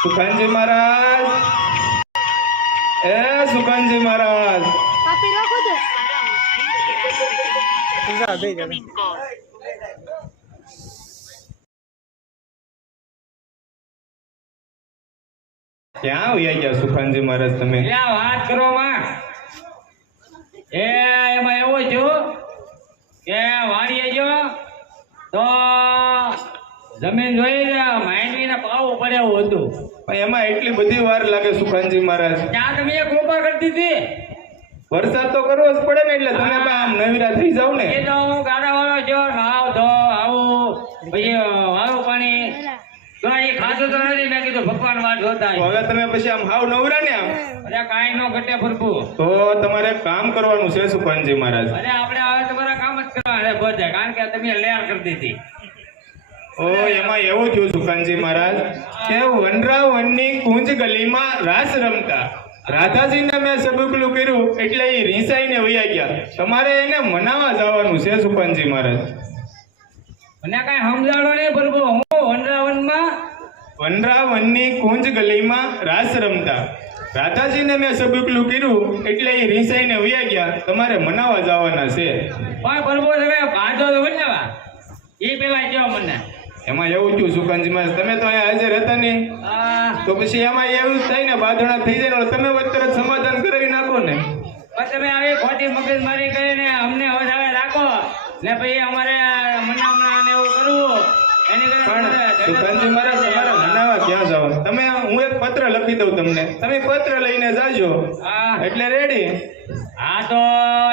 સુખાનજી મહારાજ. એ સુખાનજી મહારાજ. ક્યાં વયા ગયા સુખાનજી મહારાજ તમે? ક્યાં વાત કરો માં એ એમાં એવું છું કે વાડીએ જો તો જમીન જોઈ ને માંડવીને પાવું પડે એવું હતું પણ એમાં એટલી બધી વાર લાગે સુખાનજી મહારાજ. ત્યાં તમે એક કૃપા કરતી હતી. વરસાદ તો કરવો જ પડે ને એટલે તમે આમ નવીરા થઈ જાવ ને. એ તો હું ગાડા વાળો જો નાવ ધો આવું પછી વાળું પાણી. તો એ ખાધું તો નથી મેં કીધું ભગવાન વાત જોતા હવે તમે પછી આમ હાવ નવરા ને આમ. અરે કાંઈ નો ઘટે ફરકું તો તમારે કામ કરવાનું છે સુખાનજી મહારાજ. અરે આપણે હવે તમારા કામ જ કરવા છે બધે. કારણ કે તમે લેર કરતી હતી ઓ એમાં એવું થયું સુખાનજી મહારાજ કે વનરાવનની કુંજ ગલીમાં રાસ રમતા. રાધાજીને મેં સબકલું કર્યું એટલે એ રીસાઈને વયા ગયા. તમારે એને મનાવા જવાનું છે સુખાનજી મહારાજ. મને કાંઈ સમજાણો નહીં પ્રભુ હું વનરાવનમાં? વનરાવનની કુંજ ગલીમાં રાસ રમતા. રાધાજીને મેં સબકલું કર્યું એટલે એ રીસાઈને વયા ગયા. તમારે મનાવા જવાના છે. પણ પ્રભુ તમે ભાજો તો બનાવા એ પેલા કહો મને. એમાં એવું થયું સુખાનજી મહારાજ તમે તો અહીંયા હાજર હતા નહીં. તો પછી એમાં એવું થાય ને બાંધણા થઈ જાય ને તમે તરત સમાધાન કરાવી નાખો ને. પણ તમે આવી ખોટી મગજમારી કરીને અમને વધારે રાખો. ને પછી અમારે મનાવના ને એવું કરવું. એની પણ તમારે મનાવા ક્યાં જવાનું તમે હું એક પત્ર લખી દઉં તમને. તમે પત્ર લઈને જાજો. એટલે રેડી હા તો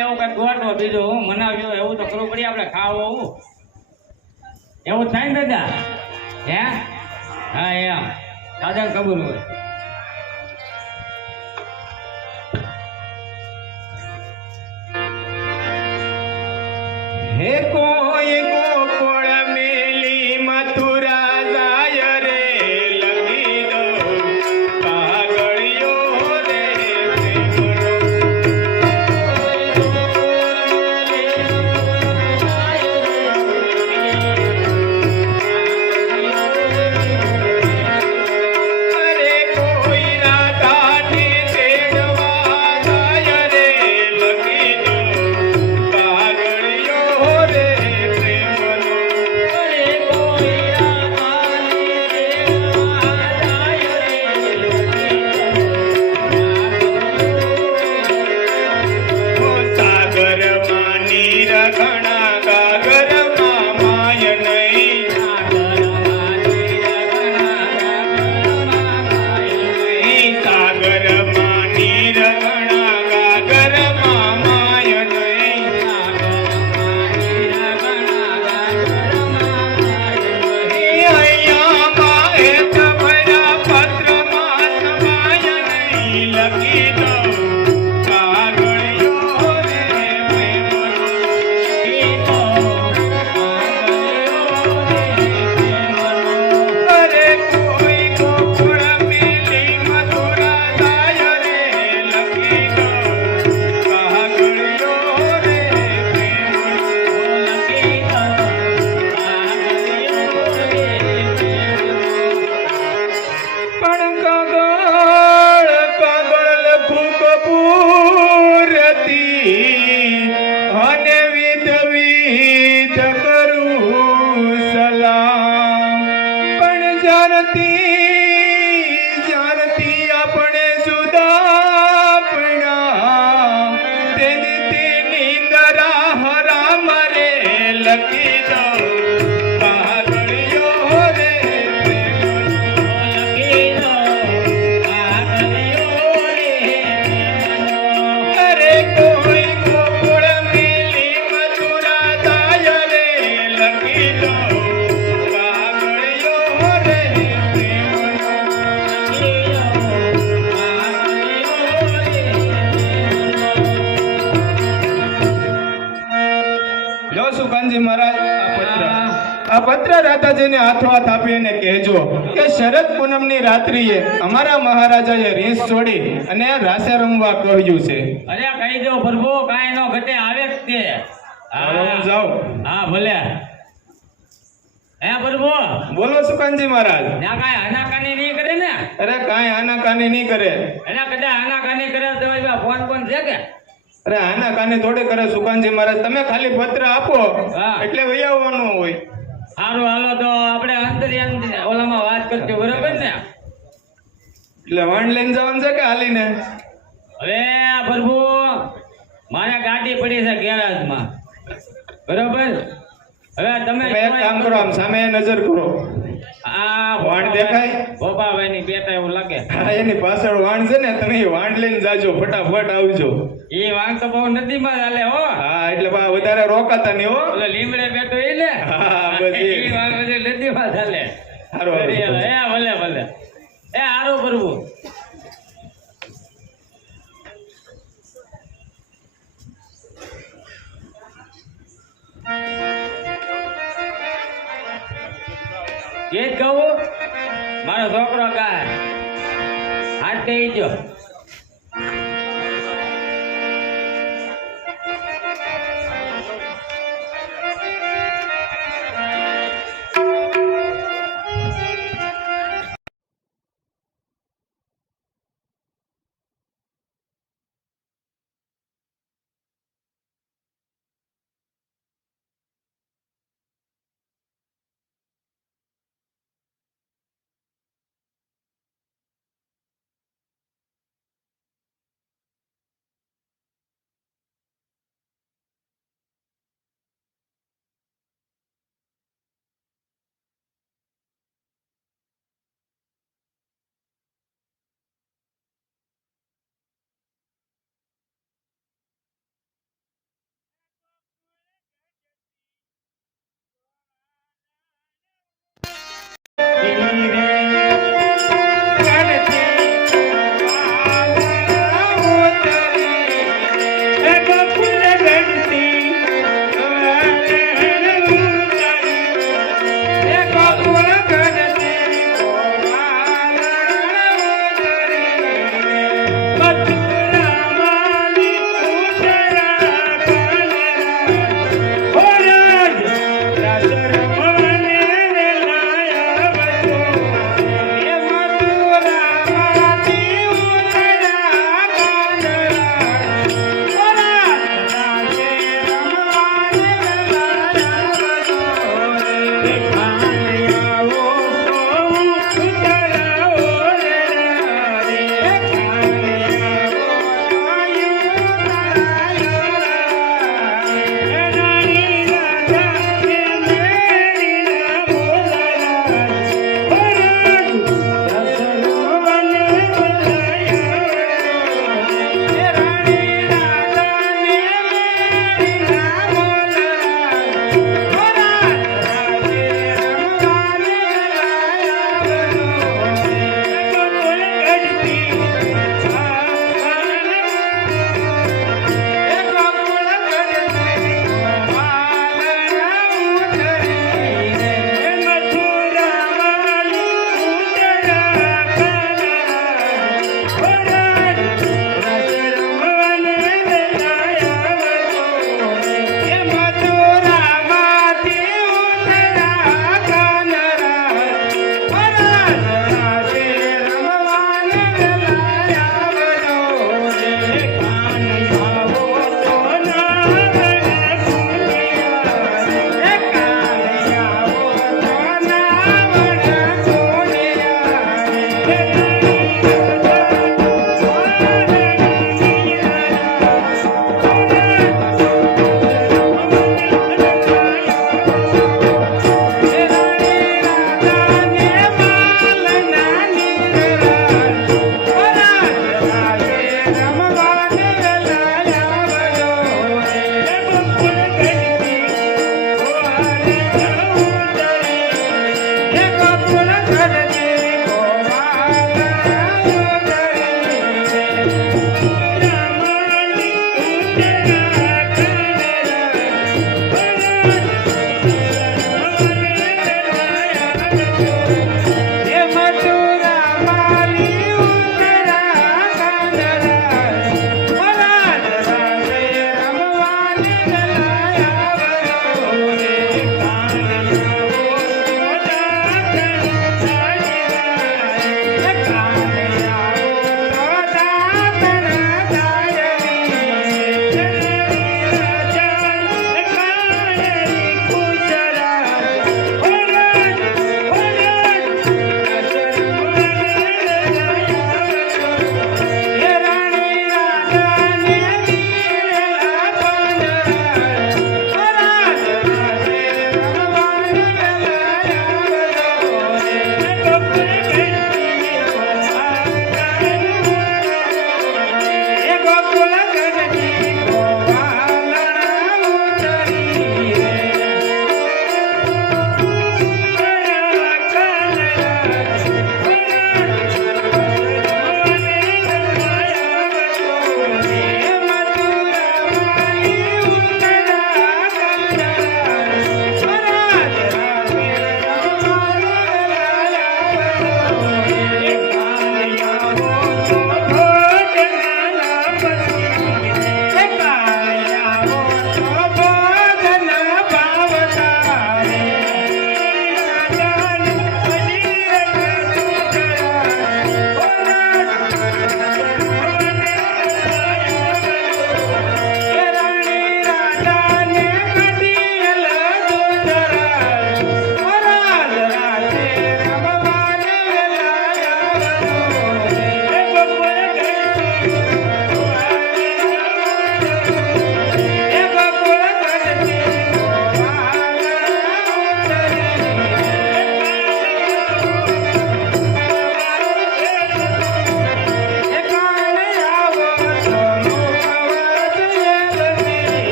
એવું કઈ ગોઠવો બીજું હું મનાવ્યો એવું તો કરવું પડી આપણે ખાવું એવું થાય ને દાદા? હે? હા એમ. દાદાને ખબર હોય. પત્ર રાધાજીને હાથો હાથ આપીને કહેજો કે શરદ પૂનમની રાત્રિએ અમારા મહારાજાએ રીસ છોડી અને રાસે રમવા કહ્યું છે. અરે કહી દો પ્રભુ કાંઈ નો ઘટે આવે જ તે. હું. હા ભલે. હે પ્રભુ? બોલો સુકાનજી મહારાજ. ત્યાં કાંઈ આનાકાની નહીં કરે ને? અરે કાંઈ આના કાને નહીં કરે. એટલે કદાચ આના કાને કરે તો ફોન ફોન છે કે? અરે આના કાને થોડે કરે સુકાનજી મહારાજ. તમે ખાલી પત્ર આપો. એટલે વૈયાવવાનું હોય. સારું હાલો તો આપણે અંદર ઓલામાં વાત કરજો બરાબર ને? એટલે વાંડ લઈને જવાનું છે કે હાલીને? હવે આ પ્રભુ મારે ગાડી પડી છે ગેરાજમાં. બરાબર? હવે તમે એક કામ કરો આમ સામે નજર કરો. આ વાણ દેખાય? ભોપાભાઈ ની બેટા એવું લાગે. હા એની પાછળ વાણ છે ને તમે વાંડ લઈને જાજો ફટાફટ આવજો. એ વાંગ તો બહુ નદીમાં ચાલે હો. હા એટલે બા વધારે રોકાતા નહીં હો. એટલે લીમડે બેઠો એ ને હા, બસ એ. વાંક બધી નદીમાં ચાલે હારું. એ ભલે ભલે. એ હારો કરવું ગીત કહું મારો છોકરો કાય હાથ કહી જો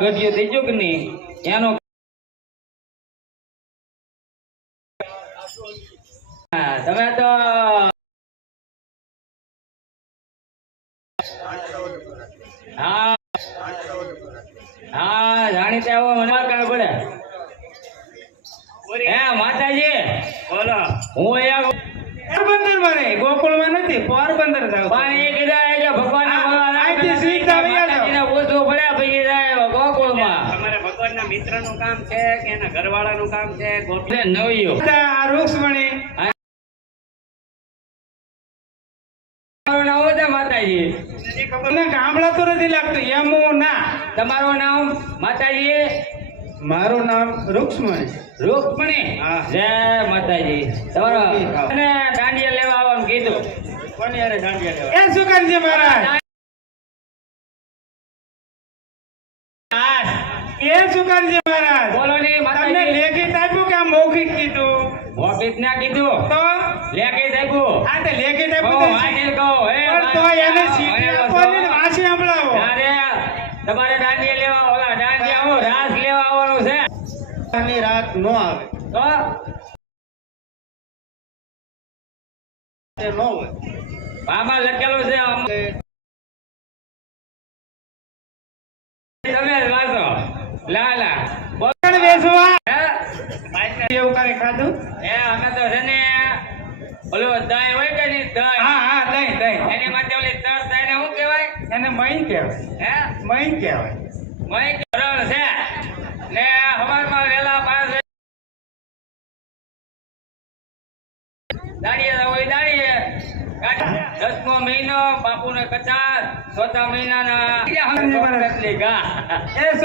ગઢિયો થઈ ગયો કે નહીં? એનો તમે તો હા હા, જાણીતા આવો મને કાળ પડે હે માતાજી બોલો હું અહીંયા પોરબંદરમાં નહીં ગોકુળમાં નથી પોરબંદર જાવ પણ એ કીધા એ કે ભગવાનને હા, બોલાવા અહીંથી સીધા વયા જાઓ. માતાજીને પૂછવું પડે પછી જાય ગોકુળમાં તમારે ભગવાનના મિત્રનું કામ છે કે એના ઘરવાળાનું કામ છે આ રૂક્ષ્મણી. તમારું નામ માતાજી. મને ગામડા તો નથી લાગતું એમ હું ના તમારું નામ માતાજી? મારું નામ રૂક્ષ્મણી. રૂકમણી જય માતાજી. તમારો અને દાંડિયા લેવા આવવાનું કીધું. કોની હારે દાંડિયા લેવા? એ સુકાનજી મહારાજ એ સુકાનજી મહારાજ? બોલો ને તમને લેખિત આપ્યું કે આ મૌખિક કીધું? મોકીત ના કીધું. તો? લેખી દેખું આ તે લેખિત આપ્યું તો વાંચી કહો હે તો એને સીટી આપવાની ને વાંચી સંભળાવો તારે તમારે દાંડિયા લેવા ઓલા દાંડિયા આવો રાસ લેવા આવવાનું છે. આની રાત નો આવે. તો? નો હોય. આમાં લખેલું છે તમે વાંચો લાલા. વેચવા હે? એવું કરે ખાધું? એ અમે તો છે ને ઓલું દહીં હોય કે નહીં દહીં હા હા દહીં દહીં એની માટે ઓલી તર ને શું કહેવાય? એને મહી કહેવાય. હે? મહી કહેવાય. મય સરળ છે. ને હવારમાં વેલા પાંચ દાડીએ હોય દાડીએ. દસમો મહિનો બાપુને કચાર ચોથા મહિનાના ના એ